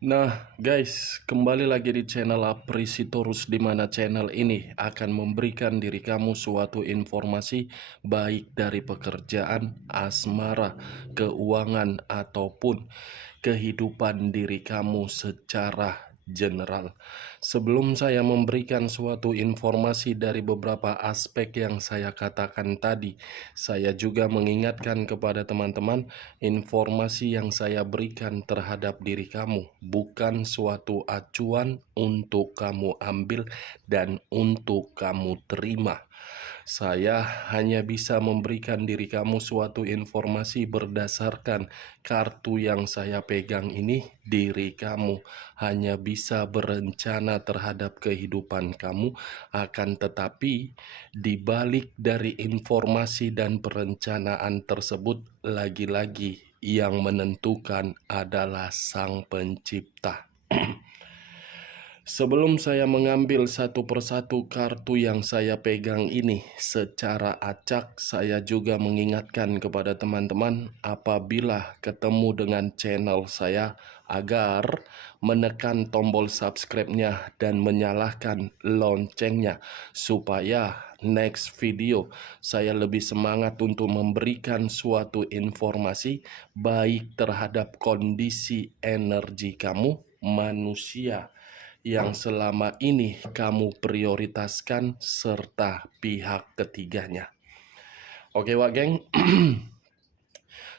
Nah, guys, kembali lagi di channel Aprisitorus, di mana channel ini akan memberikan diri kamu suatu informasi baik dari pekerjaan, asmara, keuangan, ataupun kehidupan diri kamu secara general. Sebelum saya memberikan suatu informasi dari beberapa aspek yang saya katakan tadi, saya juga mengingatkan kepada teman-teman, informasi yang saya berikan terhadap diri kamu bukan suatu acuan untuk kamu ambil dan untuk kamu terima. Saya hanya bisa memberikan diri kamu suatu informasi berdasarkan kartu yang saya pegang ini. Diri kamu hanya bisa berencana terhadap kehidupan kamu, akan tetapi di balik dari informasi dan perencanaan tersebut, lagi-lagi yang menentukan adalah Sang Pencipta. Sebelum saya mengambil satu persatu kartu yang saya pegang ini secara acak, saya juga mengingatkan kepada teman-teman apabila ketemu dengan channel saya agar menekan tombol subscribe-nya dan menyalakan loncengnya supaya next video saya lebih semangat untuk memberikan suatu informasi baik terhadap kondisi energi kamu manusia yang selama ini kamu prioritaskan serta pihak ketiganya. Oke Wak Geng,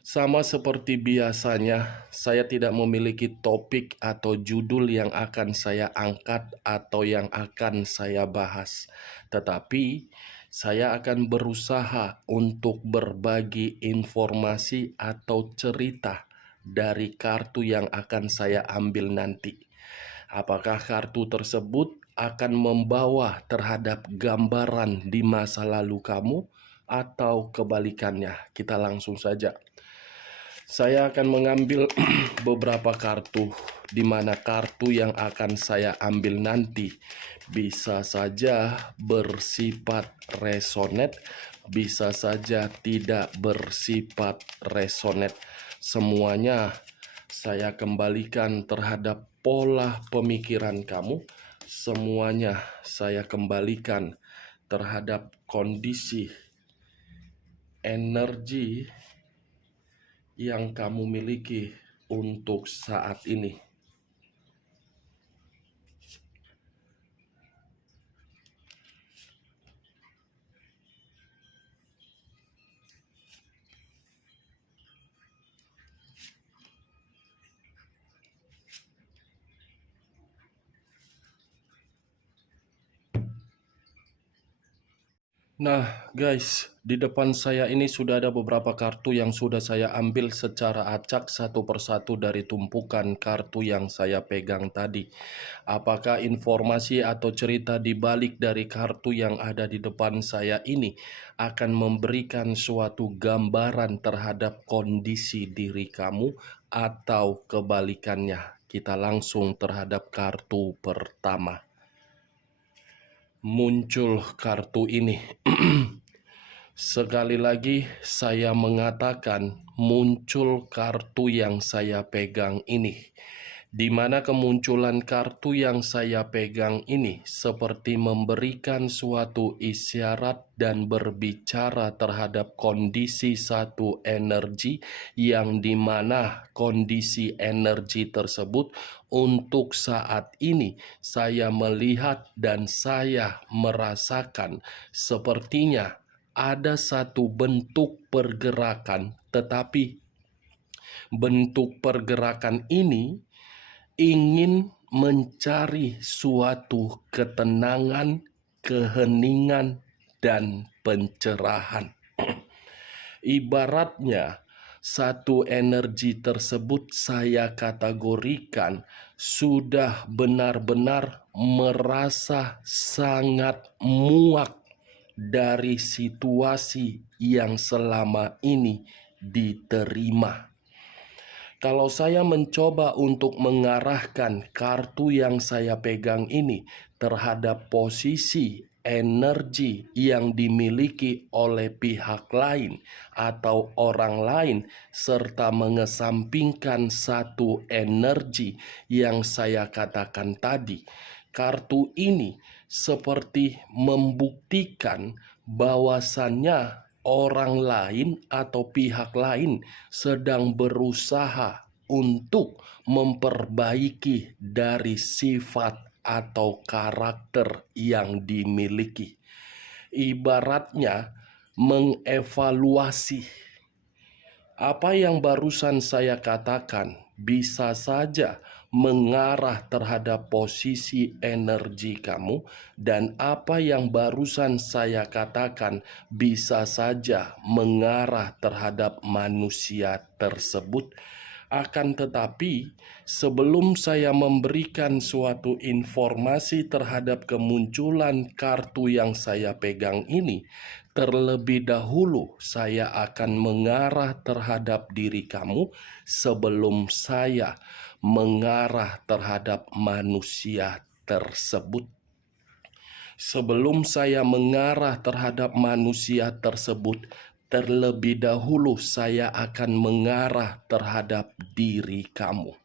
sama seperti biasanya, saya tidak memiliki topik atau judul yang akan saya angkat atau yang akan saya bahas. Tetapi, saya akan berusaha untuk berbagi informasi atau cerita dari kartu yang akan saya ambil nanti. Apakah kartu tersebut akan membawa terhadap gambaran di masa lalu kamu atau kebalikannya? Kita langsung saja. Saya akan mengambil beberapa kartu, di mana kartu yang akan saya ambil nanti bisa saja bersifat resonate, bisa saja tidak bersifat resonate. Semuanya saya kembalikan terhadap pola pemikiran kamu. Semuanya saya kembalikan terhadap kondisi energi yang kamu miliki untuk saat ini. Nah guys, di depan saya ini sudah ada beberapa kartu yang sudah saya ambil secara acak satu persatu dari tumpukan kartu yang saya pegang tadi. Apakah informasi atau cerita di balik dari kartu yang ada di depan saya ini akan memberikan suatu gambaran terhadap kondisi diri kamu atau kebalikannya? Kita langsung terhadap kartu pertama. Muncul kartu ini. Sekali lagi saya mengatakan muncul kartu yang saya pegang ini. Di mana kemunculan kartu yang saya pegang ini seperti memberikan suatu isyarat dan berbicara terhadap kondisi satu energi yang dimana kondisi energi tersebut untuk saat ini saya melihat dan saya merasakan sepertinya ada satu bentuk pergerakan, tetapi bentuk pergerakan ini ingin mencari suatu ketenangan, keheningan, dan pencerahan. Ibaratnya, satu energi tersebut saya kategorikan sudah benar-benar merasa sangat muak dari situasi yang selama ini diterima. Kalau saya mencoba untuk mengarahkan kartu yang saya pegang ini terhadap posisi energi yang dimiliki oleh pihak lain atau orang lain, serta mengesampingkan satu energi yang saya katakan tadi. Kartu ini seperti membuktikan bahwasannya orang lain atau pihak lain sedang berusaha untuk memperbaiki dari sifat atau karakter yang dimiliki. Ibaratnya mengevaluasi apa yang barusan saya katakan bisa saja mengarah terhadap posisi energi kamu, dan apa yang barusan saya katakan bisa saja mengarah terhadap manusia tersebut. Akan tetapi, sebelum saya memberikan suatu informasi terhadap kemunculan kartu yang saya pegang ini, terlebih dahulu saya akan mengarah terhadap diri kamu sebelum saya mengarah terhadap manusia tersebut. Sebelum saya mengarah terhadap manusia tersebut, terlebih dahulu saya akan mengarah terhadap diri kamu.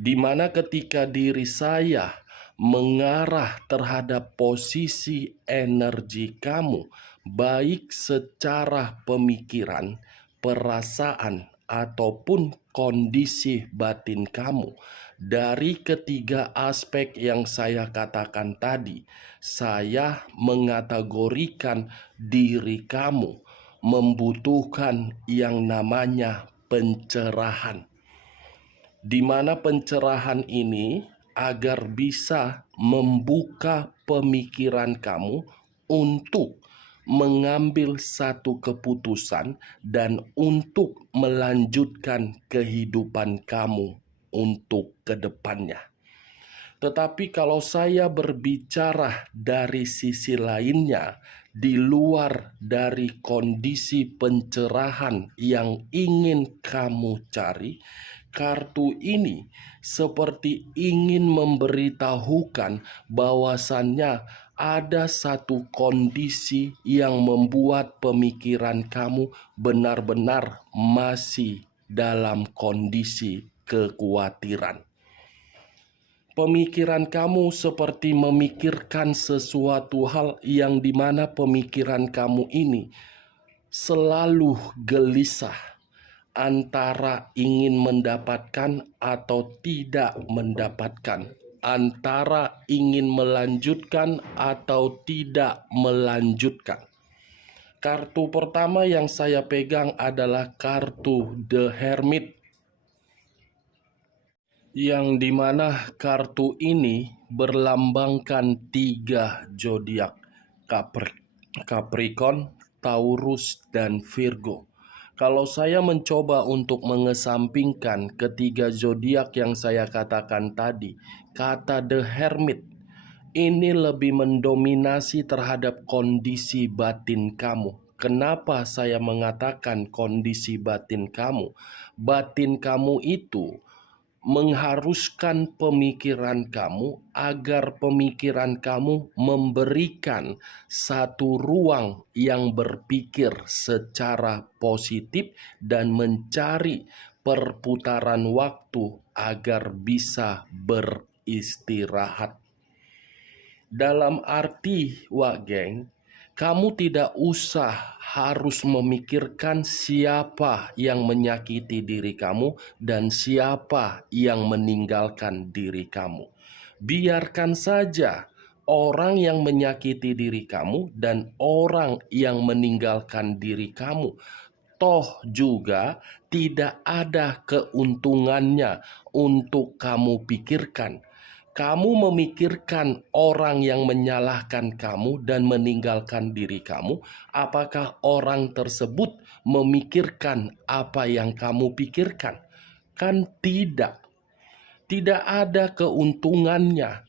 Di mana ketika diri saya mengarah terhadap posisi energi kamu, baik secara pemikiran, perasaan, ataupun kondisi batin kamu, dari ketiga aspek yang saya katakan tadi, saya mengategorikan diri kamu membutuhkan yang namanya pencerahan, di mana pencerahan ini agar bisa membuka pemikiran kamu untuk mengambil satu keputusan dan untuk melanjutkan kehidupan kamu untuk kedepannya. Tetapi kalau saya berbicara dari sisi lainnya, di luar dari kondisi pencerahan yang ingin kamu cari, kartu ini seperti ingin memberitahukan bahwasannya ada satu kondisi yang membuat pemikiran kamu benar-benar masih dalam kondisi kekhawatiran. Pemikiran kamu seperti memikirkan sesuatu hal yang dimana pemikiran kamu ini selalu gelisah antara ingin mendapatkan atau tidak mendapatkan, antara ingin melanjutkan atau tidak melanjutkan. Kartu pertama yang saya pegang adalah kartu The Hermit, yang dimana kartu ini berlambangkan 3 zodiak: Capricorn, Taurus, dan Virgo. Kalau saya mencoba untuk mengesampingkan ketiga zodiak yang saya katakan tadi, kata The Hermit ini lebih mendominasi terhadap kondisi batin kamu. Kenapa saya mengatakan kondisi batin kamu? Batin kamu itu mengharuskan pemikiran kamu agar pemikiran kamu memberikan satu ruang yang berpikir secara positif dan mencari perputaran waktu agar bisa beristirahat. Dalam arti, geng, kamu tidak usah harus memikirkan siapa yang menyakiti diri kamu dan siapa yang meninggalkan diri kamu. Biarkan saja orang yang menyakiti diri kamu dan orang yang meninggalkan diri kamu. Toh juga tidak ada keuntungannya untuk kamu pikirkan. Kamu memikirkan orang yang menyalahkan kamu dan meninggalkan diri kamu, apakah orang tersebut memikirkan apa yang kamu pikirkan? Kan tidak. Tidak ada keuntungannya.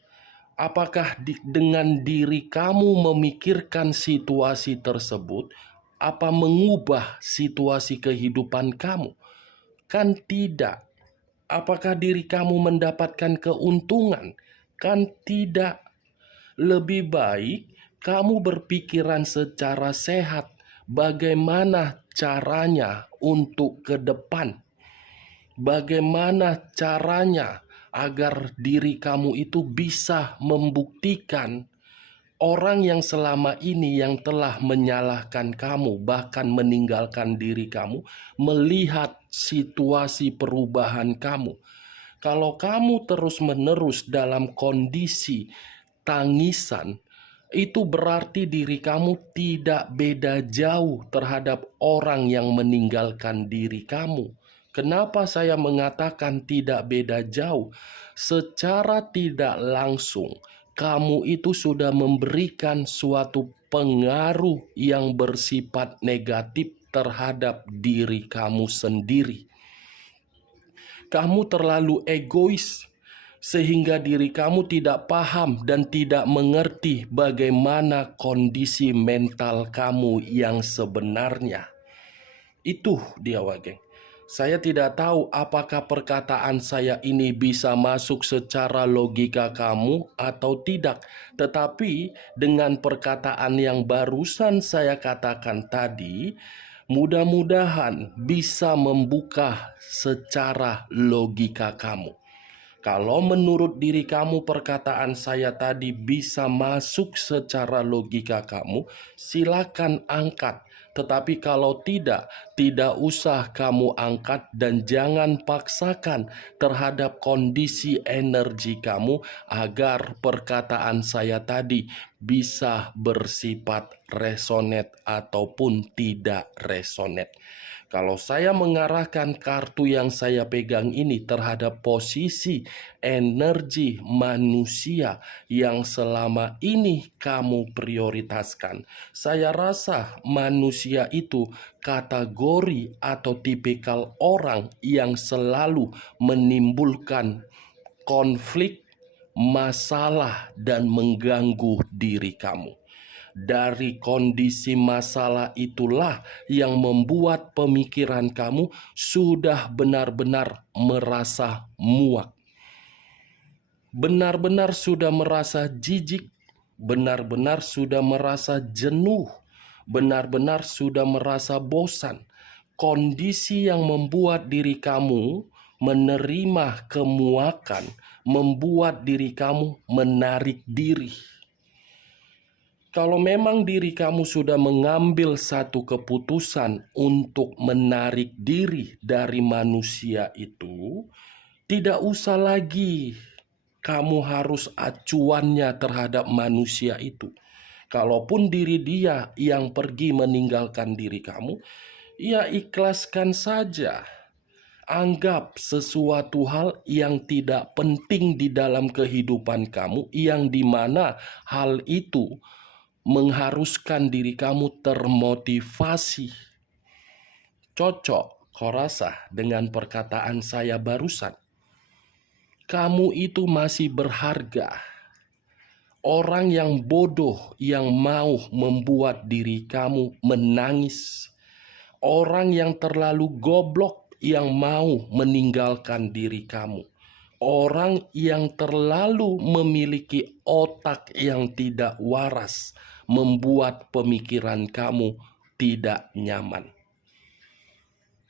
Apakah dengan diri kamu memikirkan situasi tersebut, apa mengubah situasi kehidupan kamu? Kan tidak. Apakah diri kamu mendapatkan keuntungan? Kan tidak. Lebih baik kamu berpikiran secara sehat, bagaimana caranya untuk ke depan, bagaimana caranya agar diri kamu itu bisa membuktikan orang yang selama ini yang telah menyalahkan kamu, bahkan meninggalkan diri kamu, melihat situasi perubahan kamu. Kalau kamu terus-menerus dalam kondisi tangisan, itu berarti diri kamu tidak beda jauh terhadap orang yang meninggalkan diri kamu. Kenapa saya mengatakan tidak beda jauh? Secara tidak langsung, kamu itu sudah memberikan suatu pengaruh yang bersifat negatif terhadap diri kamu sendiri. Kamu terlalu egois sehingga diri kamu tidak paham dan tidak mengerti bagaimana kondisi mental kamu yang sebenarnya. Itu dia, Wageng. Saya tidak tahu apakah perkataan saya ini bisa masuk secara logika kamu atau tidak. Tetapi dengan perkataan yang barusan saya katakan tadi, mudah-mudahan bisa membuka secara logika kamu. Kalau menurut diri kamu perkataan saya tadi bisa masuk secara logika kamu, silakan angkat. Tetapi kalau tidak, tidak usah kamu angkat dan jangan paksakan terhadap kondisi energi kamu agar perkataan saya tadi bisa bersifat resonet ataupun tidak resonet. Kalau saya mengarahkan kartu yang saya pegang ini terhadap posisi energi manusia yang selama ini kamu prioritaskan, saya rasa manusia itu kategori atau tipikal orang yang selalu menimbulkan konflik, masalah, dan mengganggu diri kamu. Dari kondisi masalah itulah yang membuat pemikiran kamu sudah benar-benar merasa muak, benar-benar sudah merasa jijik, benar-benar sudah merasa jenuh, benar-benar sudah merasa bosan. Kondisi yang membuat diri kamu menerima kemuakan, membuat diri kamu menarik diri. Kalau memang diri kamu sudah mengambil satu keputusan untuk menarik diri dari manusia itu, tidak usah lagi kamu harus acuannya terhadap manusia itu. Kalaupun diri dia yang pergi meninggalkan diri kamu, ya ikhlaskan saja. Anggap sesuatu hal yang tidak penting di dalam kehidupan kamu, yang dimana hal itu mengharuskan diri kamu termotivasi. Cocok, kau rasa, dengan perkataan saya barusan? Kamu itu masih berharga. Orang yang bodoh yang mau membuat diri kamu menangis. Orang yang terlalu goblok yang mau meninggalkan diri kamu. Orang yang terlalu memiliki otak yang tidak waras membuat pemikiran kamu tidak nyaman.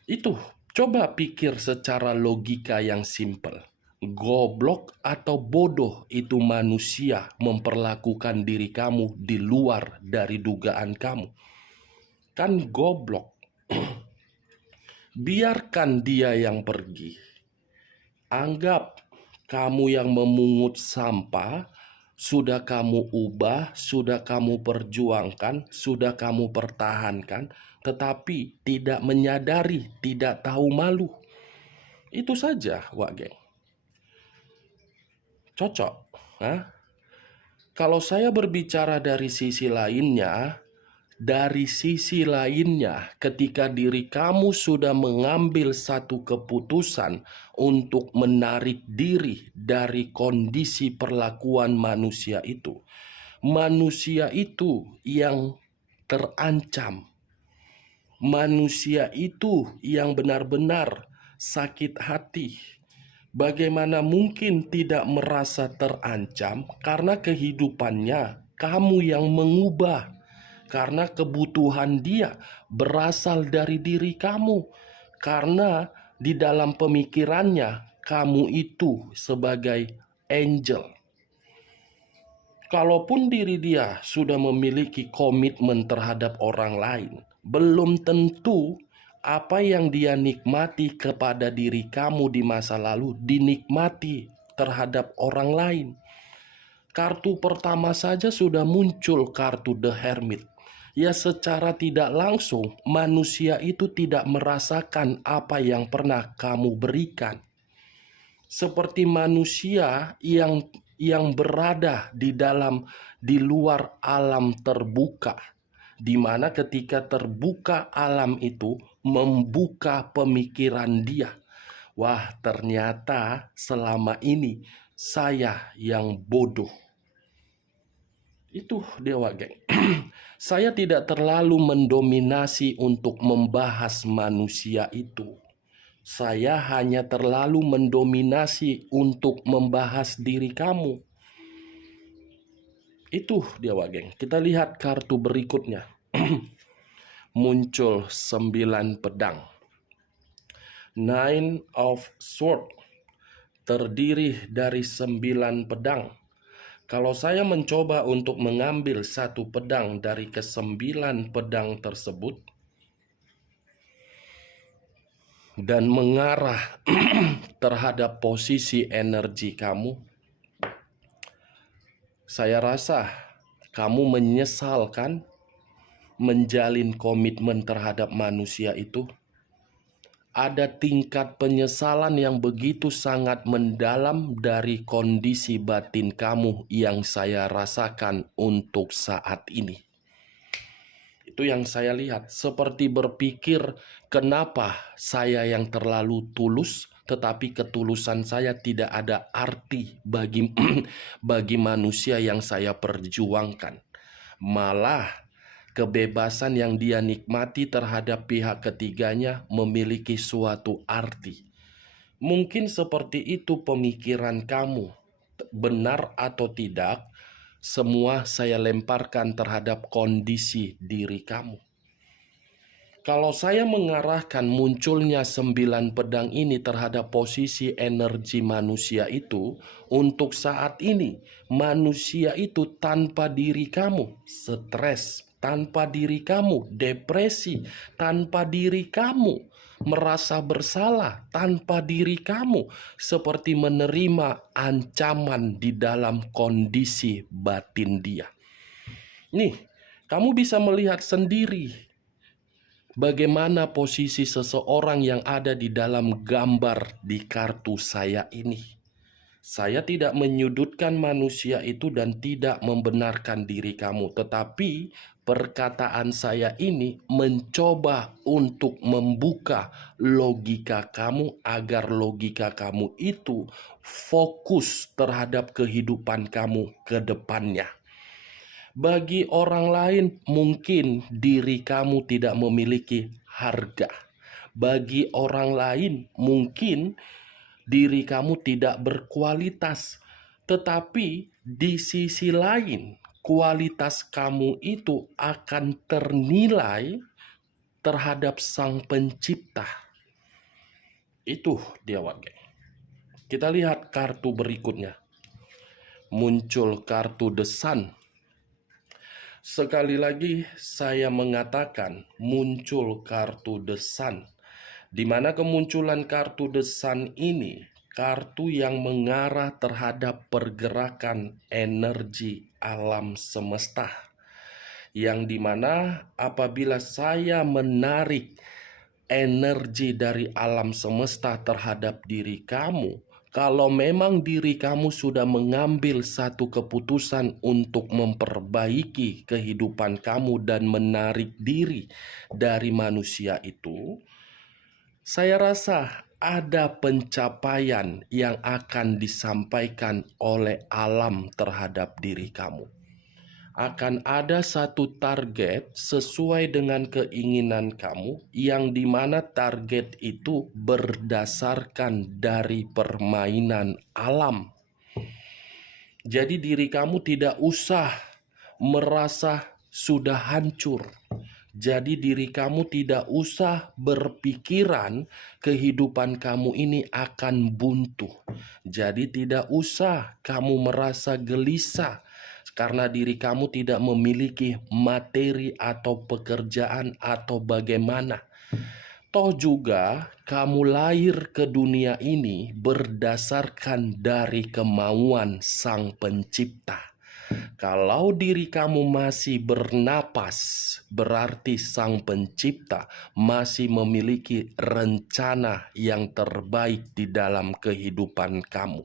Itu, coba pikir secara logika yang simpel. Goblok atau bodoh itu manusia memperlakukan diri kamu di luar dari dugaan kamu. Kan goblok. Biarkan dia yang pergi. Anggap kamu yang memungut sampah, sudah kamu ubah, sudah kamu perjuangkan, sudah kamu pertahankan, tetapi tidak menyadari, tidak tahu malu. Itu saja, Wak Geng. Cocok. Hah? Kalau saya berbicara dari sisi lainnya, ketika diri kamu sudah mengambil satu keputusan untuk menarik diri dari kondisi perlakuan manusia itu yang terancam. Manusia itu yang benar-benar sakit hati. Bagaimana mungkin tidak merasa terancam karena kehidupannya, kamu yang mengubah. Karena kebutuhan dia berasal dari diri kamu. Karena di dalam pemikirannya, kamu itu sebagai angel. Kalaupun diri dia sudah memiliki komitmen terhadap orang lain, belum tentu apa yang dia nikmati kepada diri kamu di masa lalu dinikmati terhadap orang lain. Kartu pertama saja sudah muncul, kartu The Hermit. Ya, secara tidak langsung manusia itu tidak merasakan apa yang pernah kamu berikan. Seperti manusia yang berada di luar alam terbuka, di mana ketika terbuka alam itu membuka pemikiran dia. Wah, ternyata selama ini saya yang bodoh. Itu Dewa Geng. Saya tidak terlalu mendominasi untuk membahas manusia itu. Saya hanya terlalu mendominasi untuk membahas diri kamu. Itu Dewa Geng. Kita lihat kartu berikutnya. Muncul 9 pedang. Nine of Swords. Terdiri dari 9 pedang. Kalau saya mencoba untuk mengambil satu pedang dari ke-9 pedang tersebut dan mengarah terhadap posisi energi kamu, saya rasa kamu menyesalkan menjalin komitmen terhadap manusia itu. Ada tingkat penyesalan yang begitu sangat mendalam dari kondisi batin kamu yang saya rasakan untuk saat ini. Itu yang saya lihat, seperti berpikir, kenapa saya yang terlalu tulus, tetapi ketulusan saya tidak ada arti bagi bagi manusia yang saya perjuangkan. Malah kebebasan yang dia nikmati terhadap pihak ketiganya memiliki suatu arti. Mungkin seperti itu pemikiran kamu. Benar atau tidak, semua saya lemparkan terhadap kondisi diri kamu. Kalau saya mengarahkan munculnya 9 pedang ini terhadap posisi energi manusia itu, untuk saat ini manusia itu tanpa diri kamu stres, tanpa diri kamu depresi, tanpa diri kamu merasa bersalah, tanpa diri kamu seperti menerima ancaman di dalam kondisi batin dia. Nih, kamu bisa melihat sendiri bagaimana posisi seseorang yang ada di dalam gambar di kartu saya ini. Saya tidak menyudutkan manusia itu dan tidak membenarkan diri kamu, tetapi perkataan saya ini mencoba untuk membuka logika kamu agar logika kamu itu fokus terhadap kehidupan kamu ke depannya. Bagi orang lain mungkin diri kamu tidak memiliki harga. Bagi orang lain mungkin diri kamu tidak berkualitas. Tetapi di sisi lain kualitas kamu itu akan ternilai terhadap Sang Pencipta. Itu dia Wage. Kita lihat kartu berikutnya. Muncul kartu The Sun. Sekali lagi saya mengatakan muncul kartu The Sun, di mana kemunculan kartu The Sun ini kartu yang mengarah terhadap pergerakan energi alam semesta, yang dimana apabila saya menarik energi dari alam semesta terhadap diri kamu, kalau memang diri kamu sudah mengambil satu keputusan untuk memperbaiki kehidupan kamu dan menarik diri dari manusia itu, saya rasa ada pencapaian yang akan disampaikan oleh alam terhadap diri kamu. Akan ada satu target sesuai dengan keinginan kamu, yang dimana target itu berdasarkan dari permainan alam. Jadi diri kamu tidak usah merasa sudah hancur. Jadi diri kamu tidak usah berpikiran kehidupan kamu ini akan buntu. Jadi tidak usah kamu merasa gelisah karena diri kamu tidak memiliki materi atau pekerjaan atau bagaimana. Toh juga kamu lahir ke dunia ini berdasarkan dari kemauan Sang Pencipta. Kalau diri kamu masih bernapas, berarti Sang Pencipta masih memiliki rencana yang terbaik di dalam kehidupan kamu.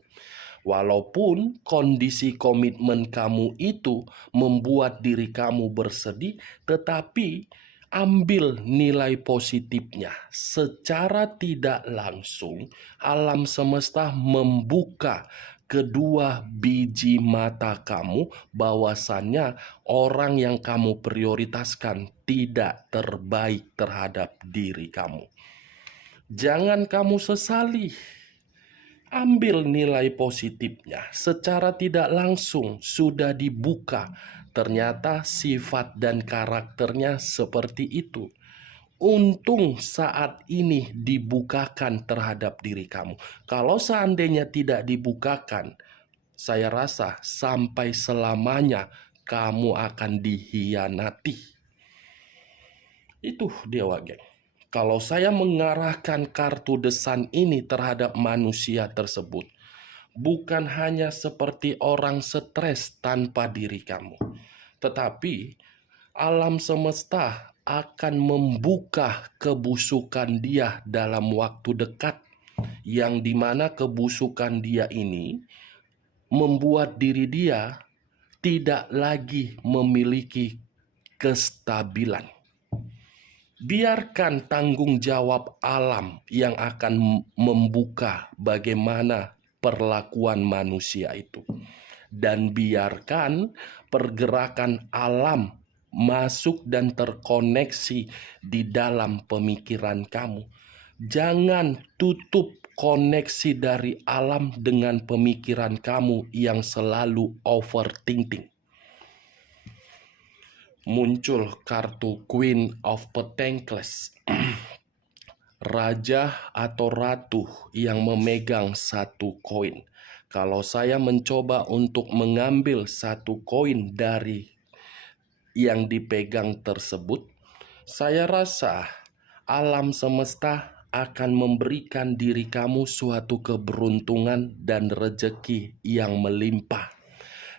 Walaupun kondisi komitmen kamu itu membuat diri kamu bersedih, tetapi ambil nilai positifnya. Secara tidak langsung, alam semesta membuka kedua biji mata kamu bahwasannya orang yang kamu prioritaskan tidak terbaik terhadap diri kamu. Jangan kamu sesali. Ambil nilai positifnya. Secara tidak langsung sudah dibuka. Ternyata sifat dan karakternya seperti itu. Untung saat ini dibukakan terhadap diri kamu. Kalau seandainya tidak dibukakan, saya rasa sampai selamanya kamu akan dihianati. Itu dia geng. Kalau saya mengarahkan kartu desan ini terhadap manusia tersebut, bukan hanya seperti orang stres tanpa diri kamu, tetapi alam semesta akan membuka kebusukan dia dalam waktu dekat, yang dimana kebusukan dia ini membuat diri dia tidak lagi memiliki kestabilan. Biarkan tanggung jawab alam yang akan membuka bagaimana perlakuan manusia itu. Dan biarkan pergerakan alam masuk dan terkoneksi di dalam pemikiran kamu. Jangan tutup koneksi dari alam dengan pemikiran kamu yang selalu overthinking. Muncul kartu Queen of Pentacles. Raja atau ratu yang memegang satu koin. Kalau saya mencoba untuk mengambil satu koin dari yang dipegang tersebut, saya rasa alam semesta akan memberikan diri kamu suatu keberuntungan dan rezeki yang melimpah.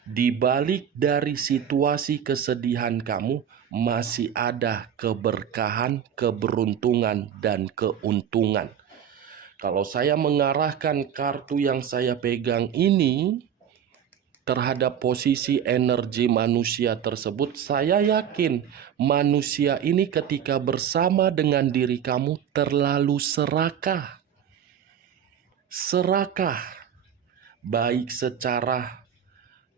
Di balik dari situasi kesedihan kamu, masih ada keberkahan, keberuntungan, dan keuntungan. Kalau saya mengarahkan kartu yang saya pegang ini terhadap posisi energi manusia tersebut, saya yakin manusia ini ketika bersama dengan diri kamu terlalu serakah. Serakah, baik secara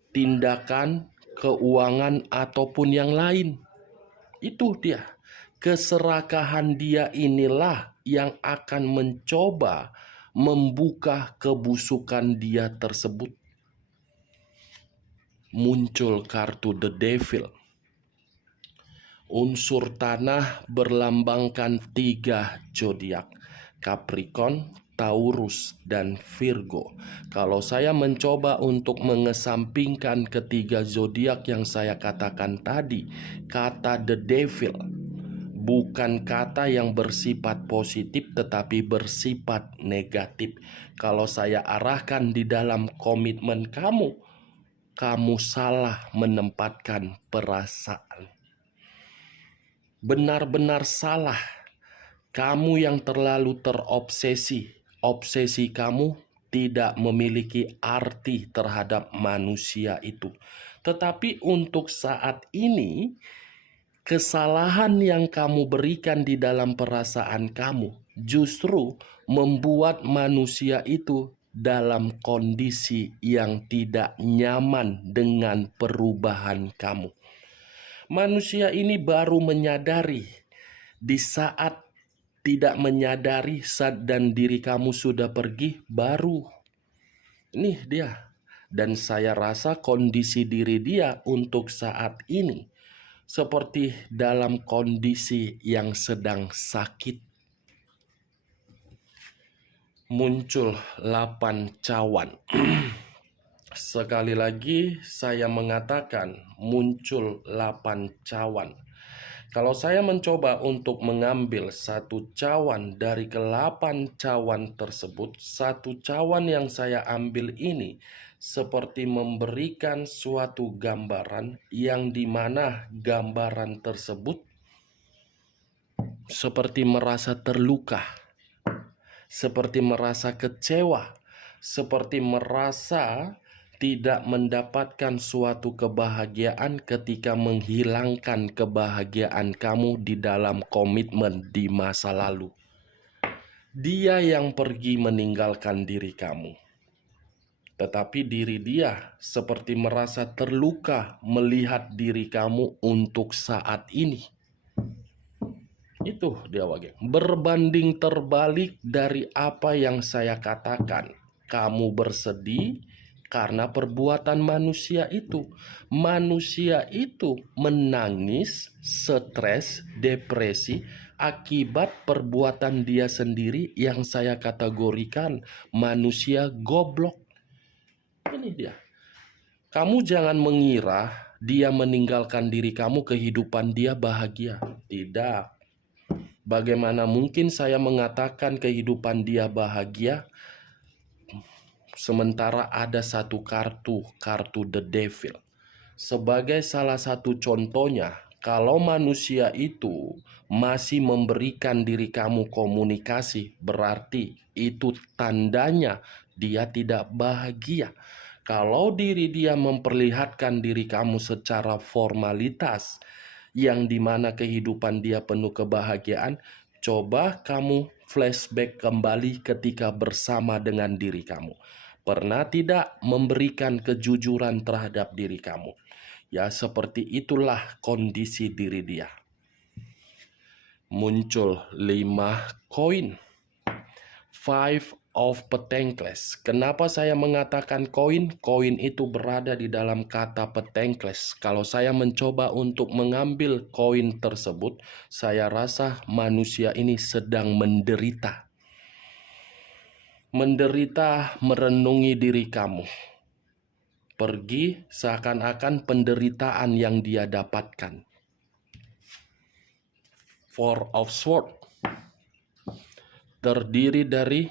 tindakan, keuangan, ataupun yang lain. Itu dia. Keserakahan dia inilah yang akan mencoba membuka kebusukan dia tersebut. Muncul kartu The Devil. Unsur tanah berlambangkan 3 zodiak: Capricorn, Taurus, dan Virgo. Kalau saya mencoba untuk mengesampingkan ketiga zodiak yang saya katakan tadi, kata The Devil bukan kata yang bersifat positif tetapi bersifat negatif. Kalau saya arahkan di dalam komitmen kamu, kamu salah menempatkan perasaan. Benar-benar salah. Kamu yang terlalu terobsesi. Obsesi kamu tidak memiliki arti terhadap manusia itu. Tetapi untuk saat ini, kesalahan yang kamu berikan di dalam perasaan kamu justru membuat manusia itu dalam kondisi yang tidak nyaman dengan perubahan kamu. Manusia ini baru menyadari di saat tidak menyadari dan diri kamu sudah pergi, baru. Nih dia. Dan saya rasa kondisi diri dia untuk saat ini seperti dalam kondisi yang sedang sakit. Muncul 8 cawan. Sekali lagi saya mengatakan muncul 8 cawan. Kalau saya mencoba untuk mengambil satu cawan dari ke-8 cawan tersebut, satu cawan yang saya ambil ini seperti memberikan suatu gambaran yang dimana gambaran tersebut seperti merasa terluka, seperti merasa kecewa, seperti merasa tidak mendapatkan suatu kebahagiaan ketika menghilangkan kebahagiaan kamu di dalam komitmen di masa lalu. Dia yang pergi meninggalkan diri kamu, tetapi diri dia seperti merasa terluka melihat diri kamu untuk saat ini. Itu dia Wage. Berbanding terbalik dari apa yang saya katakan. Kamu bersedih karena perbuatan manusia itu. Manusia itu menangis, stres, depresi akibat perbuatan dia sendiri yang saya kategorikan manusia goblok. Ini dia. Kamu jangan mengira dia meninggalkan diri kamu, kehidupan dia bahagia. Tidak. Bagaimana mungkin saya mengatakan kehidupan dia bahagia sementara ada satu kartu The Devil. Sebagai salah satu contohnya, kalau manusia itu masih memberikan diri kamu komunikasi, berarti itu tandanya dia tidak bahagia. Kalau diri dia memperlihatkan diri kamu secara formalitas, yang dimana kehidupan dia penuh kebahagiaan, coba kamu flashback kembali ketika bersama dengan diri kamu. Pernah tidak memberikan kejujuran terhadap diri kamu? Ya, seperti itulah kondisi diri dia. Muncul 5 koin. 5 of Pentacles. Kenapa saya mengatakan koin? Koin itu berada di dalam kata Pentacles. Kalau saya mencoba untuk mengambil koin tersebut, saya rasa manusia ini sedang menderita. Menderita merenungi diri kamu. Pergi seakan-akan penderitaan yang dia dapatkan. Four of Swords terdiri dari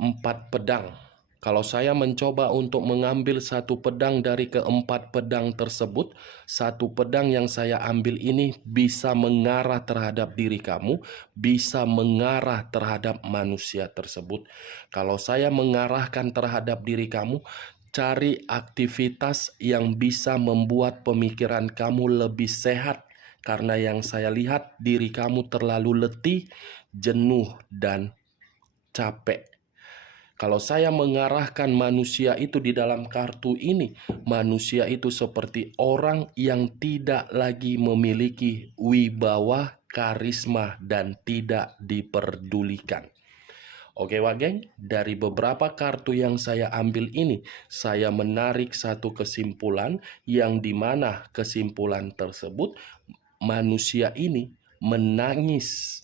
4 pedang. Kalau saya mencoba untuk mengambil satu pedang dari ke-4 pedang tersebut, satu pedang yang saya ambil ini bisa mengarah terhadap diri kamu, bisa mengarah terhadap manusia tersebut. Kalau saya mengarahkan terhadap diri kamu, cari aktivitas yang bisa membuat pemikiran kamu lebih sehat. Karena yang saya lihat diri kamu terlalu letih, jenuh, dan capek. Kalau saya mengarahkan manusia itu di dalam kartu ini, manusia itu seperti orang yang tidak lagi memiliki wibawa, karisma, dan tidak diperdulikan. Oke Wageng, dari beberapa kartu yang saya ambil ini, saya menarik satu kesimpulan yang dimana kesimpulan tersebut, manusia ini menangis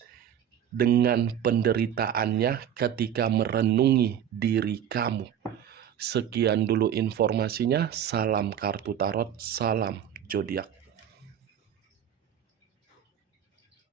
dengan penderitaannya ketika merenungi diri kamu. Sekian dulu informasinya. Salam kartu tarot, salam zodiak.